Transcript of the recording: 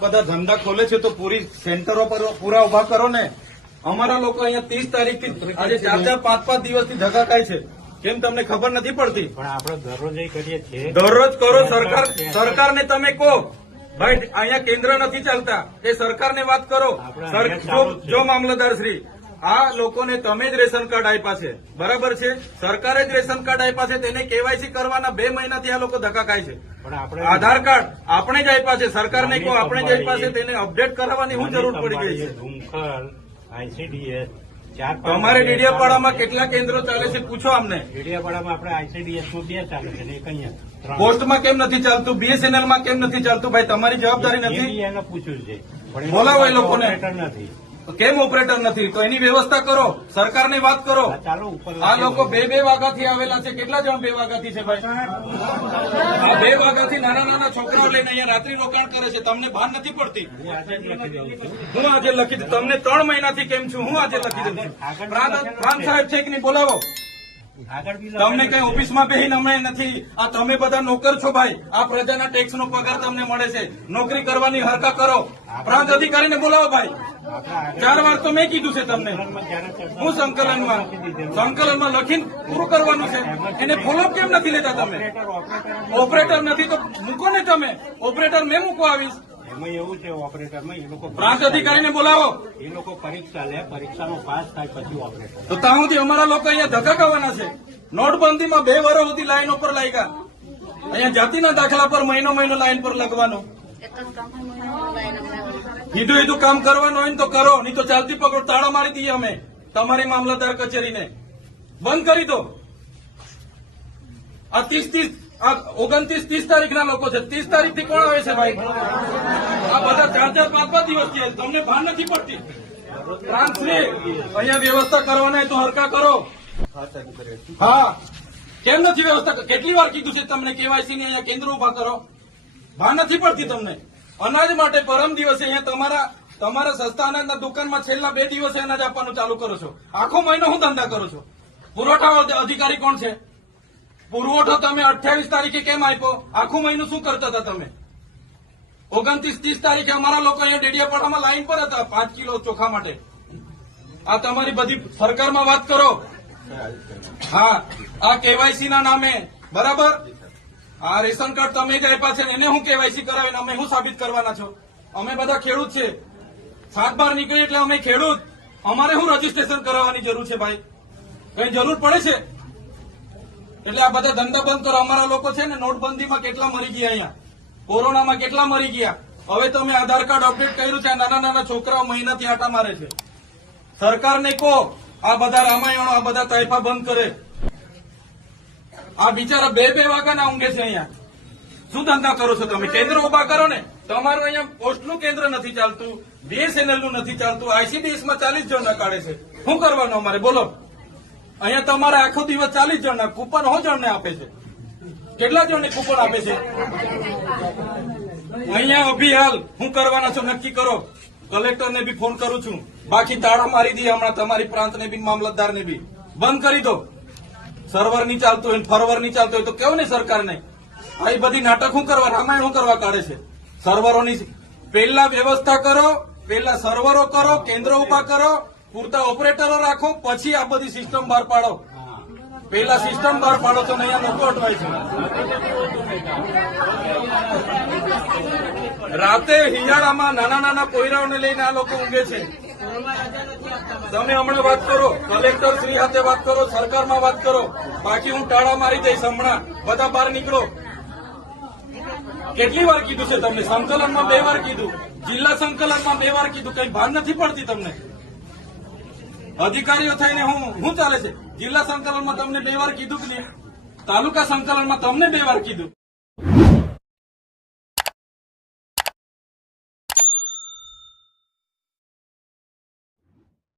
બધા ધંધા ખોલે છે તો પૂરી સેન્ટરો પર પૂરા ઉભા કરો ને. અમારા લોકો અહીંયા 30 તારીખથી આજે 4-5 દિવસથી ધક્કા ખાય છે. કેમ તમને ખબર નથી પડતી? પણ આપણે દરરોજ કરીએ છીએ. દરરોજ કરો. સરકારને તમે કહો ભાઈ અહીંયા કેન્દ્ર નથી ચાલતા, એ સરકારને વાત કરો. જો મામલતદાર શ્રી, આ લોકોને તમે જ રેશન કાર્ડ આપ્યા છે, બરાબર છે? સરકારે જ રેશન કાર્ડ આપ્યા છે, તેને કેવાયસી કરવાના 2 મહિનાથી આ લોકો ધક્કા ખાય છે. આધાર કાર્ડ આપણે જ આપ્યા છે, સરકારને કહો આપણે જ આપ્યા છે, તેને અપડેટ કરાવવાની શું જરૂર પડી ગઈ છે? ICDS તમારે ડીડીયાપાડામાં કેટલા કેન્દ્રો ચાલે છે પૂછો અમને. ડીડીયાપાડામાં આપણે ICDS માં 2 ચાલે છે, એક અહીંયા. પોસ્ટમાં કેમ નથી ચાલતું? BSNL માં કેમ નથી ચાલતું? ભાઈ તમારી જવાબદારી નથી? એને પૂછ્યું છે, બોલાવો એ લોકોને. નથી. કેમ ઓપરેટર નથી? તો એની વ્યવસ્થા કરો, સરકારની વાત કરો. આ લોકો 2 વાગ્યાથી આવેલા છે. કેટલા જણ 2 વાગ્યાથી છે ભાઈ? આ 2 વાગ્યાથી નાના છોકરાઓ લઈને અહીંયા રાત્રિ રોકાણ કરે છે. તમને ભાન નથી પડતી? હું આજે લખી દઉં. તમને 3 મહિનાથી કેમ છું? હું આજે લખી દઉં છું. પ્રાંત સાહેબ છે કે નહીં? બોલાવો. તમને કઈ ઓફિસમાં બેહીને અમે નથી. આ તમે બધા નોકર છો ભાઈ. આ પ્રજાના ટેક્સનો પગાર તમને મળે છે. નોકરી કરવાની હરકા કરો. પ્રાંત અધિકારીને બોલાવો ભાઈ. 4 વાર તો મેં કીધું છે તમને. હું સંકલનમાં લખીને પૂરું કરવાનું છે. એને ફોલોઅપ કેમ નથી લેતા તમે? ઓપરેટર નથી તો મૂકો ને તમે. ઓપરેટર મેં મૂકો આવીશ. એમાં એવું છે, ઓપરેટરમાં એ લોકો પ્રાંત અધિકારીને બોલાવો. એ લોકો પરીક્ષા લે, પરીક્ષામાં પાસ થાય પછી ઓપરેટર. તો ત્યાં સુધી અમારા લોકો અહીંયા ધક્કા ખાવાના છે. નોટબંધીમાં 2 વર્ષ સુધી લાઈનો પર લાગ્યા. અહીંયા જાતિના દાખલા પર મહિનો લાઈન પર લગવાનો. કીધું કામ કરવાનું હોય ને તો કરો, નહીં તો ચાલતી પકડો તાળા મારી દઈએ અમે તમારી મામલતદાર કચેરીને. બંધ કરી દો. આ 29-30 તારીખના લોકો છે. 30 તારીખથી કોણ આવે છે ભાઈ? આ બધા 4-5 દિવસ થયા. તમને ભાન નથી પડતી? પ્રાંતશ્રી, અહીંયા વ્યવસ્થા કરવાના તો હરકા કરો. હા, કેમ નથી વ્યવસ્થા? કેટલી વાર કીધું છે તમને કેવાયસી ની અહીંયા કેન્દ્ર ઉભા કરો? ભાન નથી પડતી તમને? અનાજ માટે પરમ દિવસે અહીંયા તમારા સસ્તા અનાજના દુકાનમાં છેલ્લા 2 દિવસે અનાજ આપવાનું ચાલુ કરો છો. આખો મહિનો હું ધંધા કરો છો? પુરવઠા અધિકારી કોણ છે? પુરવઠો તમે 28 તારીખે કેમ આપ્યો? આખું મહિનું શું કરતા હતા તમે? 29-30 તારીખે અમારા લોકો અહીંયા ડેડિયાપાડામાં લાઈન પર હતા 5 કિલો ચોખા માટે. આ તમારી બધી સરકારમાં વાત કરો. હા, આ કેવાયસી ના નામે, બરાબર? આ રેશન કાર્ડ તમે જ આપ્યા છે, એને હું કેવાયસી કરાવીને અમે શું સાબિત કરવાના છો? અમે બધા ખેડૂત છે. 7-12 નીકળી એટલે અમે ખેડૂત. અમારે શું રજીસ્ટ્રેશન કરાવવાની જરૂર છે ભાઈ? કઈ જરૂર પડે છે? એટલે આ બધા ધંધા બંધ કરો. અમારા લોકો છે ને નોટબંધીમાં કેટલા મરી ગયા, અહીંયા કોરોનામાં કેટલા મરી ગયા. હવે તમે આધાર કાર્ડ અપડેટ કર્યું છે. નાના છોકરાઓ મહિનાથી આટા મારે છે. સરકારને કહો આ બધા રામાયણો, આ બધા તાઇફા બંધ કરે. આ બિચારા 2 વાગ્યાના ઊંઘે છે અહીંયા. શું ધંધા કરો છો તમે? કેન્દ્ર ઉભા કરો ને. તમારું અહીંયા પોસ્ટનું કેન્દ્ર નથી ચાલતું, BSNL નું નથી ચાલતું, ICDS માં 40 જણ કાઢે છે. શું કરવાનું અમારે બોલો? અહીંયા તમારે આખો દિવસ 40 જણના કૂપન જણને આપે છે. કેટલા જણને કૂપન આપે છે? અહીંયા અભિહાલ શું કરવાના છો નક્કી કરો. કલેક્ટરને બી ફોન કરું છું. બાકી તાળા મારી દઈએ હમણાં તમારી પ્રાંતને બી, મામલતદારને બી. બંધ કરી દો. સર્વર નહીં ચાલતું હોય, ફરવર નહીં ચાલતું હોય તો કેવું નહીં સરકારને? આ બધી નાટક શું કરવા, રામાયણ શું કરવા કાઢે છે? સર્વરોની પહેલા વ્યવસ્થા કરો, પહેલા સર્વરો કરો, કેન્દ્ર ઉભા કરો, પૂરતા ઓપરેટરો રાખો, પછી આ બધી સિસ્ટમ બહાર પાડો. પહેલા સિસ્ટમ બહાર પાડો તો અહીંયા લોકો અટવાય છે. રાતે હિયાળામાં નાના પોયરાઓને લઈને આ લોકો ઊંઘે છે. તમે હમણાં વાત કરો, કલેક્ટર શ્રી સાથે વાત કરો, સરકારમાં વાત કરો. બાકી હું ટાળા મારી જઈશ હમણાં. બધા બહાર નીકળો. કેટલી વાર કીધું છે તમને? સંકલનમાં 2 વાર કીધું, જિલ્લા સંકલનમાં 2 વાર કીધું. કઈ ભાન નથી પડતી તમને? અધિકારીઓ થઈને હું ચાલે છે? જિલ્લા સંકલનમાં તમને 2 વાર કીધું કે નહીં? તાલુકા સંકલનમાં તમને 2 વાર કીધું.